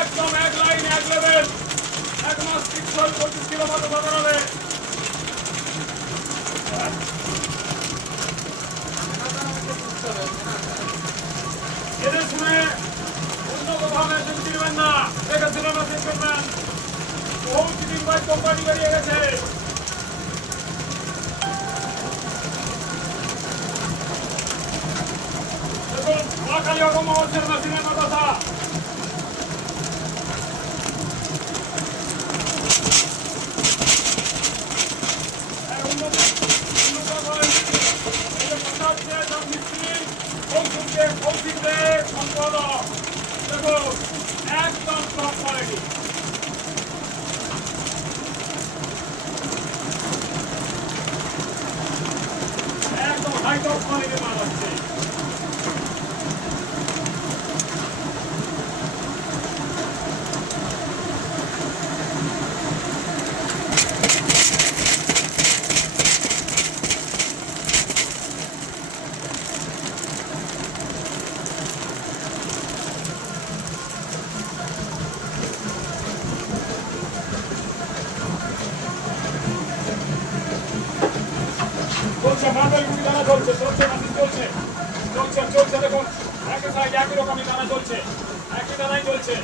একদম এক লাইন এক লেভেল 1 মাস 325 কিলো মতো বাজার হবে। এদের শুনে অন্য কোথাও মেশিন কিনবেন না, দেখে শুনে মেশিন কিনবেন। বহু দিন বাই কোম্পানি বেরিয়ে গেছে। দেখুন মহাকালী অটোমোবাইলসের মেশিনের কথা। একদম টপ কোয়ালিটি। একদম হাই টপ কোয়ালিটির মাল হচ্ছে। মার্বেলগুলি দানা চলছে মেশিন চলছে দেখুন একই সাইড একই রকমই দানা চলছে, একই দানাই চলছে।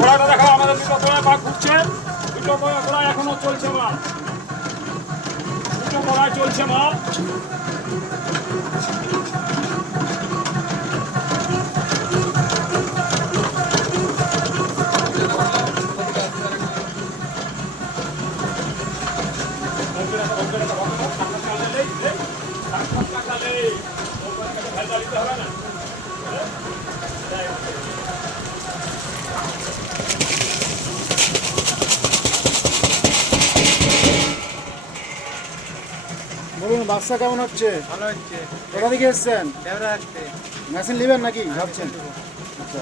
ঘোড়াটা দেখাও, আমাদের দুটো ঘোড়া পা ঘুরছে, দুটো ঘোড়া এখনো চলছে মাল, দুটো ঘোড়ায় চলছে মাল। বলুন ব্যবসা কেমন হচ্ছে? ভালো হচ্ছে। কোথা থেকে এসছেন? ক্যামেরা রাখতে মেশিন নেবেন নাকি ভাবছেন? আচ্ছা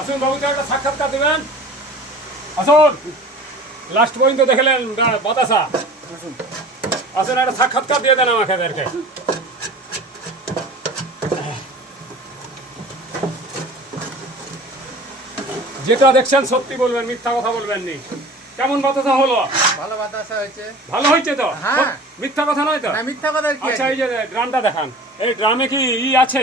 আসুন বাবুকে একটা সাক্ষাৎকার দেবেন। আসুন লাস্ট পর্যন্ত দেখলেন বাতাসা, আসুন একটা সাক্ষাৎকার দিয়ে দেন আমাকে এদেরকে। যেটা দেখছেন সত্যি বলবেন, মিথ্যা কথা বলবেন নি। কেমন বাতাসা হলো? ভালো বাতাসা হয়েছে। ভালো হয়েছে তো? হ্যাঁ। মিথ্যা কথা নয় তো? না মিথ্যা কথা কি? আচ্ছা এই যে ড্রামটা দেখান, এই ড্রামে কি আছে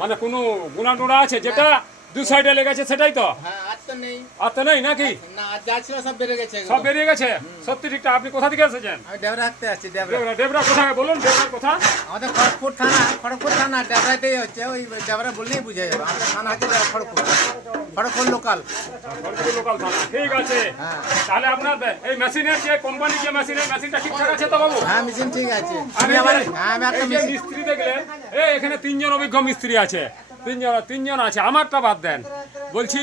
মানে কোনো গুণা টুনা আছে যেটা দু সাইডে লেগেছে সেটাই তো? হ্যাঁ আর তো নেই। আর তো নেই নাকি? না আর যা ছিল সব বেরিয়ে গেছে। সব বেরিয়ে গেছে? সত্যি ঠিকঠাক। আপনি কোথা থেকে এসেছেন? আমি ডেবরা রাখতে আসছি। ডেবরা ডেবরা কোথায় বলুন? ডেবরার কথা আমাদের খড়গপুর থানা ডেবরাতেই হচ্ছে। ওই ডেবরা বললেই বুঝে যাবে। আমাদের থানা হচ্ছে খড়গপুর লোকাল থানা। ঠিক আছে। হ্যাঁ তাহলে আপনার এই মেশিনের যে কোম্পানি যে মেশিনটা ঠিকঠাক আছে তো বাবু? হ্যাঁ মেশিন ঠিক আছে। আমি একটা মিস্ত্রি দেখলেন, এখানে 3 জন অভিজ্ঞ মিস্ত্রি আছে, তিনজন আছে, আমারটা বাদ দেন। বলছি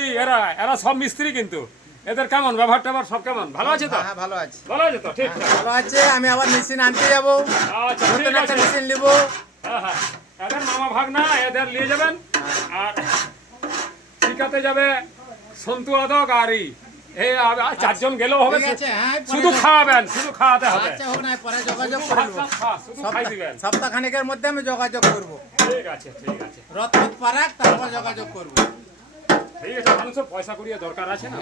এরা সব মিস্ত্রি, কিন্তু এদের কেমন ব্যবহার ট্যাবহার সব কেমন? ভালো আছে তো? হ্যাঁ ভালো আছে। ভালো আছে তো? ঠিক ভালো আছে। আমি আবার মেশিন আনতে যাবো। আচ্ছা ঠিক আছে। মেশিন নিবো। হ্যাঁ এদের মামা ভাগনা, এদের নিয়ে যাবেন। আর শিখাতে যাবে সন্তু আদক আর এই চারজন গেলেও হবে, ঠিক আছে, হ্যাঁ, পরে শুধু খাওয়াবেন, শুধু খাওয়াতে হবে। আচ্ছা হোক না, পরে যোগাযোগ ভাত করবো। টাত খা, শুধু খাই দিবেন। সপ্তাহখানেকের মধ্যে আমি যোগাযোগ করবো। ঠিক আছে, ঠিক আছে, রথ পারাক, তারপর যোগাযোগ করবো। ঠিক আছে। মানুষের পয়সা করিয়ে দরকার আছে না।